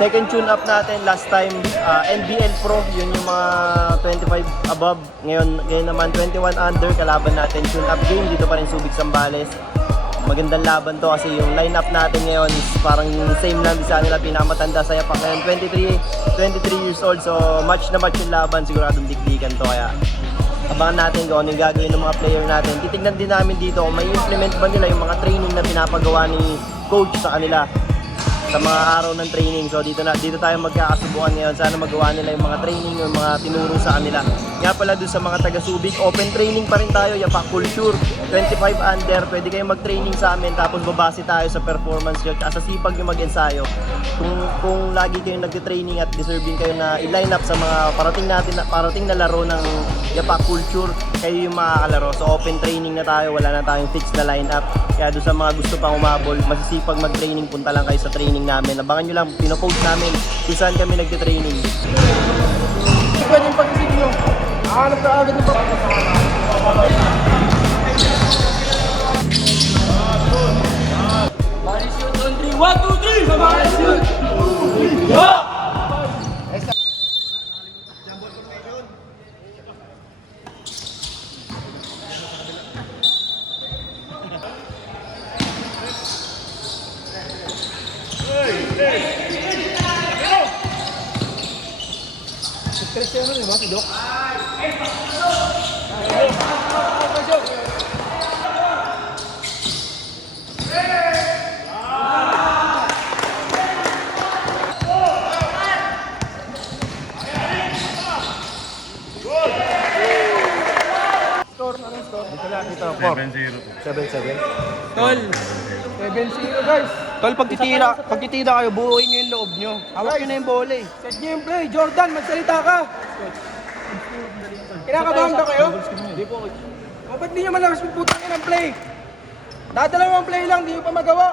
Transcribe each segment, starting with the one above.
second tune-up natin last time, NBL Pro, yun yung mga 25 above. Ngayon naman 21 under, kalaban natin tune-up game, dito pa rin Subic Zambales. Magandang laban to kasi yung lineup natin ngayon is parang same lang din sa nila, pinakamatanda sa Yapak ngayon, 23 years old, so match na match yung laban, siguradong dikdikan to, kaya abangan natin kung ano yung gagawin ng mga player natin. Titignan din namin dito kung may implement ba nila yung mga training na pinapagawa ni coach sa kanila sa mga araw ng training. So dito tayo magkakasubukan ngayon. Sana magawa nila yung mga training, yung mga tinuro sa kanila. Nga pala doon sa mga taga-Subic, open training pa rin tayo, Yapak Culture, 25 under, pwede kayong mag-training sa amin, tapos babase tayo sa performance nyo, at sa sipag nyo mag-ensayo. Kung lagi kayong nag-training at deserving kayo na i-line up sa mga parating na laro ng Yapak Culture, kayo yung makakalaro. So open training na tayo, wala na tayong fixed na line up. Kaya doon sa mga gusto pang umabol, masisipag mag-training, punta lang kayo sa training namin. Abangan nyo lang, pinopost namin kung saan kami nagte-training. Pwede yung pag-isip nyo. Hanap na agad yung Bali shoot on 3, 1, 2, 3! Bali shoot! 2, 3, go! Cristiano rin ba si Doc? Dito, 7-0. Tol! 7-0 guys! Tol, pagtitira kayo, buuin nyo yung loob nyo. Hawak nyo na yung bola eh. Set nyo yung play! Jordan, magsalita ka! Kinakabahan ba kayo? Hindi po. O ba't di nyo malakas pagputang ng play? Dadalawang play lang, di nyo pa magawa.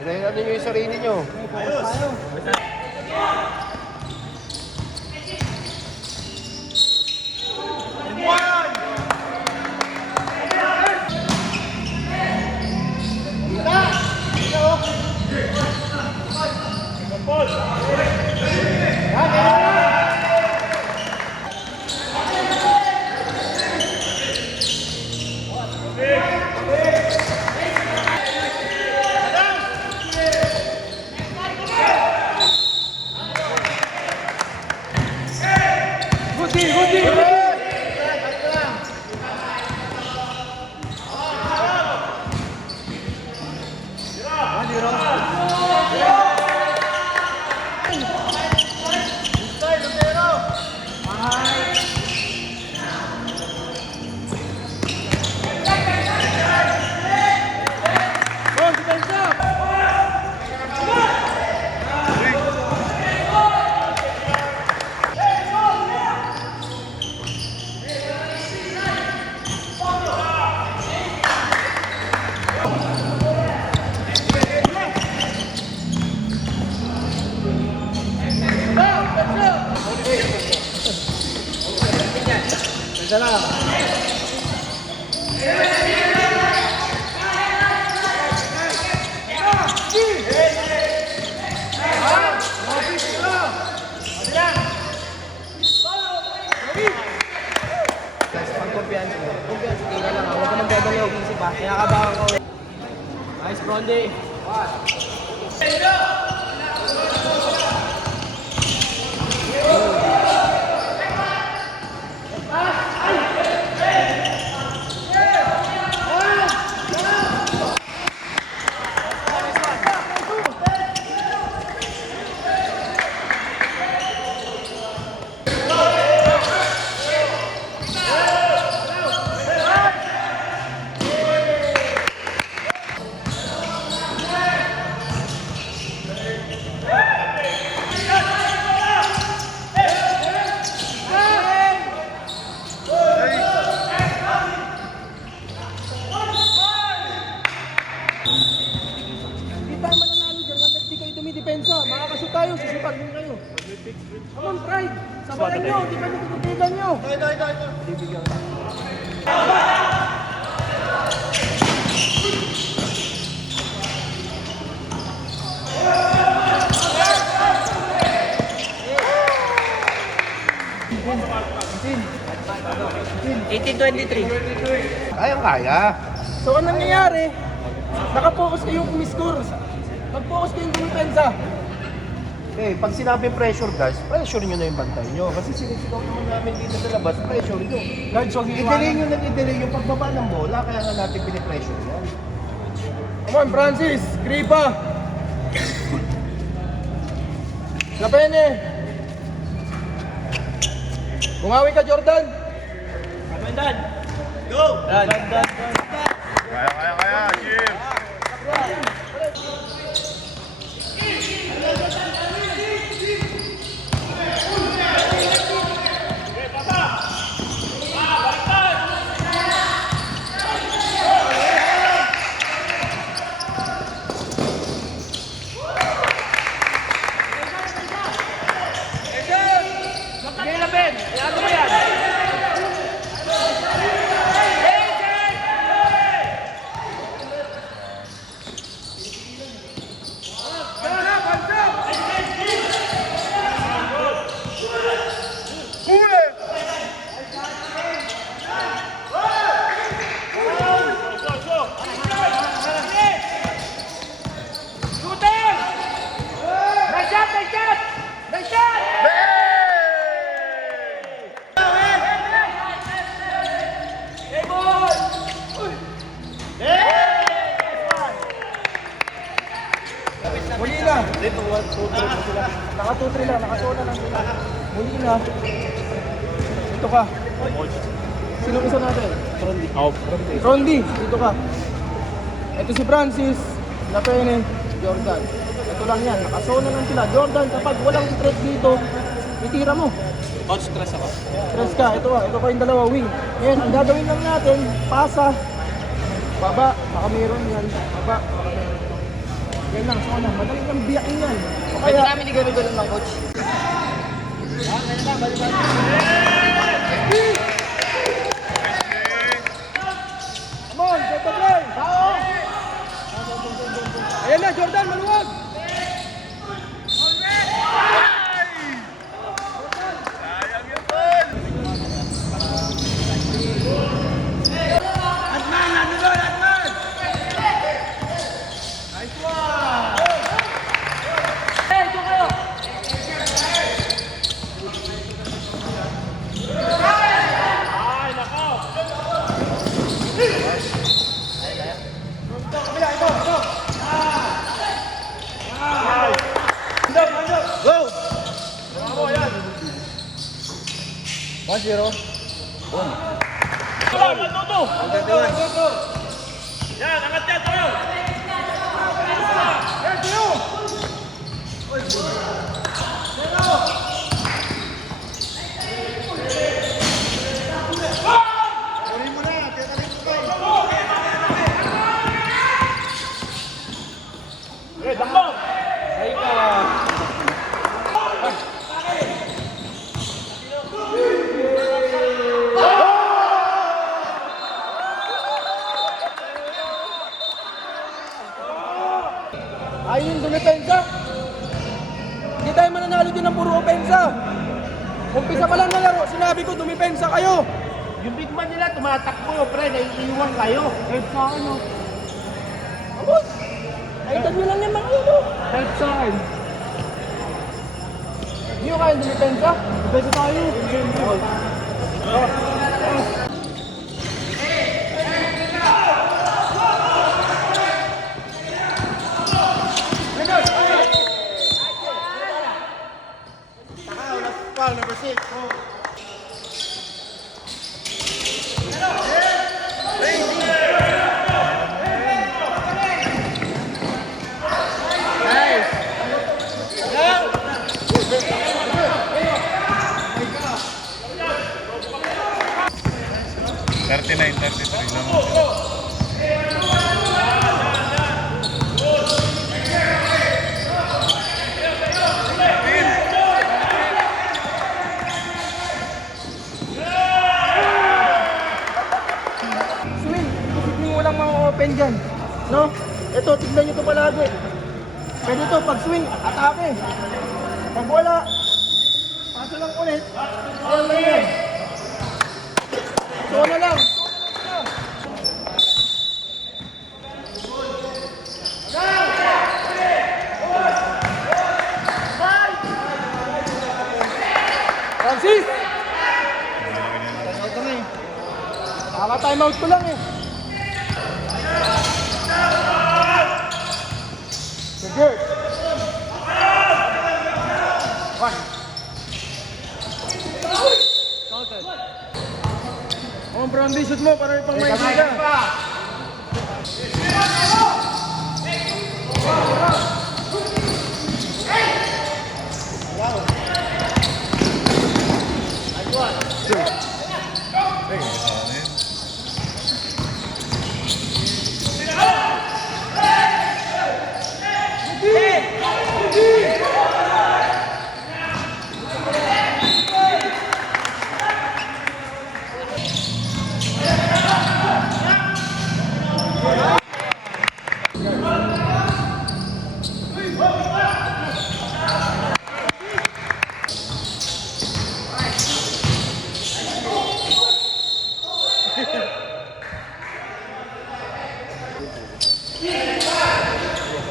Hinahingan nyo yung sarili nyo. Nice, Brondy. Makakashoot tayo, sisipag din kayo. Come on, pride. Sabayan nyo, di ba nititigan nyo? Bibigyan ka. 2023. Kayang-kaya. So, anong nangyayari? Nakapokus kayong kumiscore. Mag-focus kayong dumipensa. Eh, pag sinabi pressure guys, pressure nyo na yung bantay nyo. Kasi sinisigaw naman namin dito sa labas, pressure nyo. Guards, huwag I-delay nyo na i-delay yung pagbaba ng bola, kaya nga natin pinipressure yan. Come on, Francis. Kripa. Lapene. Bumawi ka, Jordan. Kaya, Jim! Muli na. Naka 2-3 lang, nakasona lang sila. Muli na. Dito ka. Sino isa natin? Rondi, dito ka. Ito si Francis, Lapene, Jordan. Ito lang yan, nakasona lang sila. Jordan, kapag walang stress dito, itira mo. Coach, stress ako. Stress ka, ito kayong dalawa, wing. Ngayon, ang gagawin lang natin, pasa, baba, baka meron yan, baba, baka meron. Yan lang, sona, madali lang biyakin yan. O Pwede kaya, namin igano-gano lang, coach. come on, get the play! Ayan na, Jordan, maluwag! Go! 1-0. Ayun yung dumipensa. Hindi tayo mananalo din ng puro opensa. Umpisa pa lang na laro, sinabi ko dumipensa kayo. Yung big man nila tumatakbo, pre, naiiwan kayo. Help sa akin, oh. Abot! Kaitan nyo lang yung mga yun, oh. Help sa akin. Hindi nyo kaya dumipensa? Dumipensa tayo. Foul number 6. Swing, isipin mo lang mga open dyan. No? Ito, tignan nyo ito palagi. Pwede ito, pag swing, atake. Pag wala, paso lang ulit. Ayan lang yan. So, Zona lang. Francis! Timeout kami. Timeout ko lang eh. Sige. Ang brandy shoot mo para pang may ka.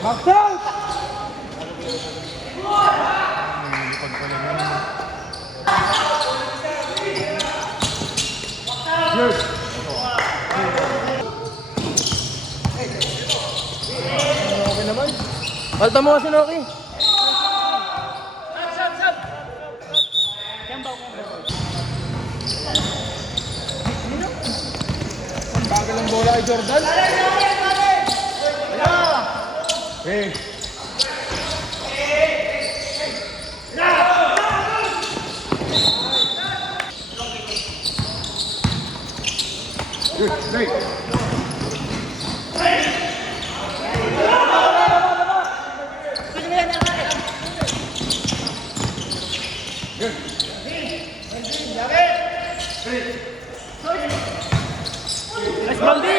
Max out! Okay naman. Palta mo kasi Noki. Ang bagal ng bola kay Jordan. Hey. Let's Baldi!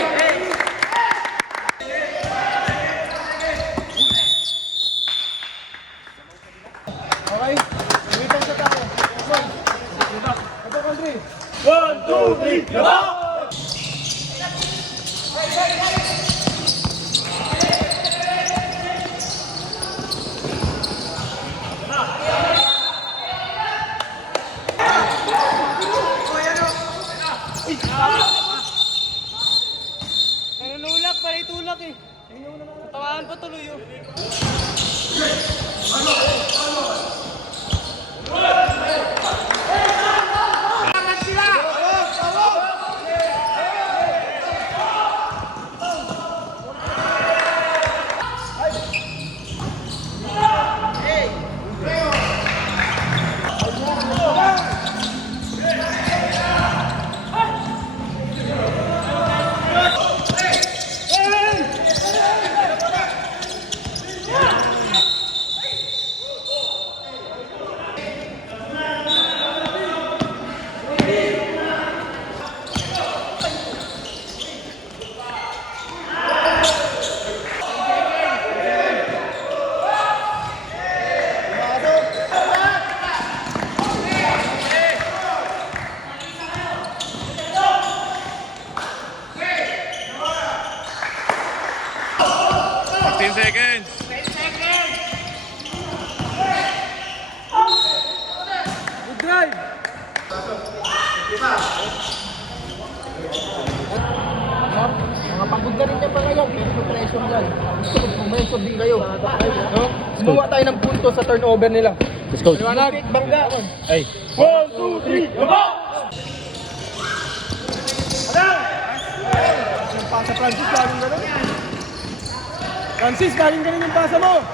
Okay, waiting sa tayo. Ito, country. 1, 2, 3, go! Nanunulak, para itulak eh. Tawahan pa tuloy yun. Good drive! Mga pagod na rin niya pa ngayon, pero pressure dyan. Gusto ko pressure din kayo. No? Gumawa tayo ng punto sa turnover nila. Let's go. Liwanag, bangga. Ay. 1, 2, 3, go! Yung pasa Francis, galing ganun. Francis, galing ganun yung pasa mo.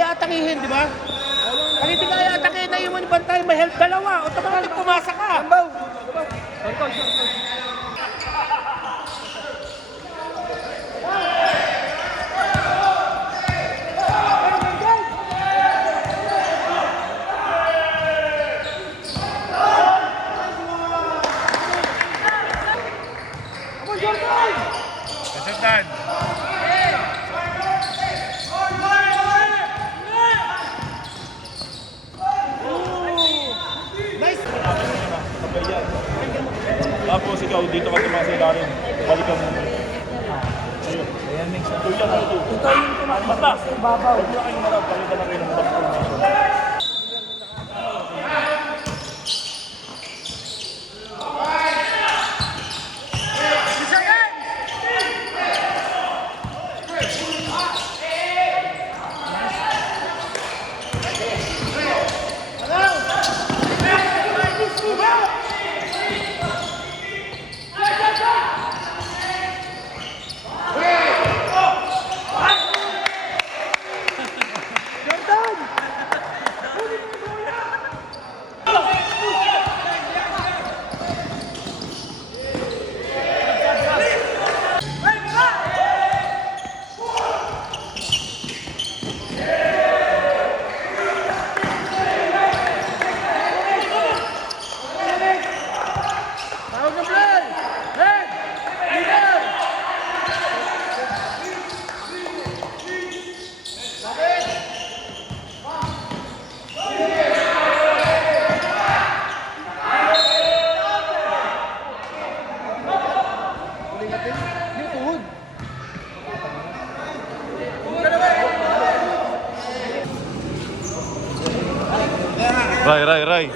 kaya atakihin, di ba? Pag hindi kaya atakihin na yung bantay, may help dalawa. Automatic pumasa ka. Ambaw! Tapos ikaw dito ka tumasa ilalim. Balikan mo. Ayun. Ito yan. Ito yung tumasa. Basta. Huwag mo na kayo marap. Balikan na kayo ng back formation. Ray.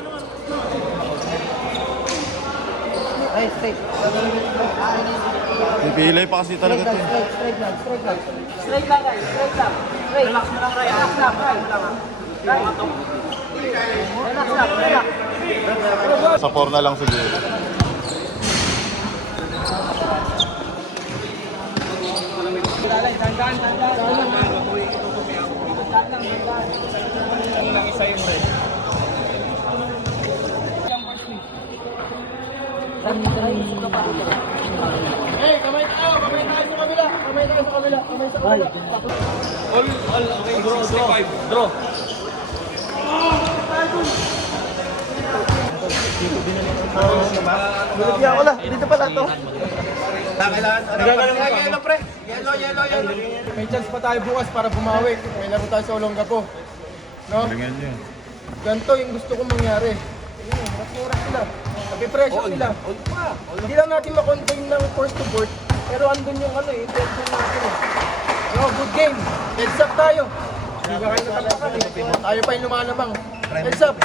Ay, straight. Pipilay pa kasi talaga ito. Straight lang. Straight lang, guys. Straight lang. Relax mo lang, Ray. Relax lang, Ray. Relax lang, relax. Sa 4 na lang siguro. Hey, kamay tayo sa kabila. Kamay sa kabila. Binigyan ko na. Dito pala to. Yellow, pre. Yellow. May chance pa tayo bukas para bumawi. May laro tayo sa Olongapo. No? Galingan nyo. Ganito yung gusto kong mangyari. Ayun, oras sila. Napipressure sila. Hindi lang natin makontain ng first to fourth. Pero andun yung intention natin eh. No, good game. Heads up tayo. Hindi ba kayo natapakan eh. Tayo pa yung lumalamang. Heads up.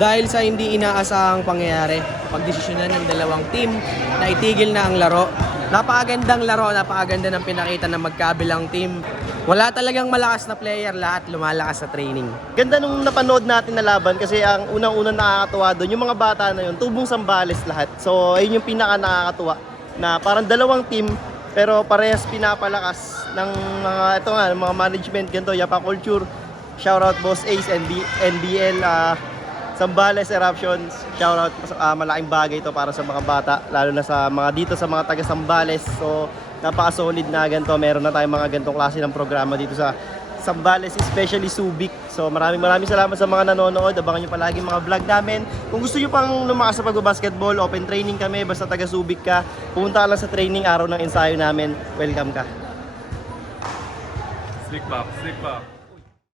Dahil sa hindi inaasahang pangyayari, pagdesisyonan ng dalawang team na itigil na ang laro. Napakagandang laro, napakaganda ng pinakita ng magkabilang team. Wala talagang malakas na player, lahat lumalakas sa training. Ganda nung napanood natin na laban kasi ang unang-unang nakakatuwa doon, yung mga bata na yun, tubong Sambales lahat. So, ayun yung pinaka nakakatuwa na parang dalawang team pero parehas pinapalakas ng mga, ito nga, mga management, ganito, Yapa Culture, shoutout Boss Ace, NBL, Sambales Eruptions, shoutout, malaking bagay ito para sa mga bata, lalo na sa mga dito sa mga taga Sambales. So, napaka-solid na ganito. Meron na tayong mga ganitong klase ng programa dito sa Sambales, especially Subic. So, maraming salamat sa mga nanonood. Abangan nyo palagi mga vlog namin. Kung gusto nyo pang lumakas sa pag-basketball, open training kami, basta taga Subic ka, pumunta ka lang sa training, araw ng ensayo namin. Welcome ka. Slick back.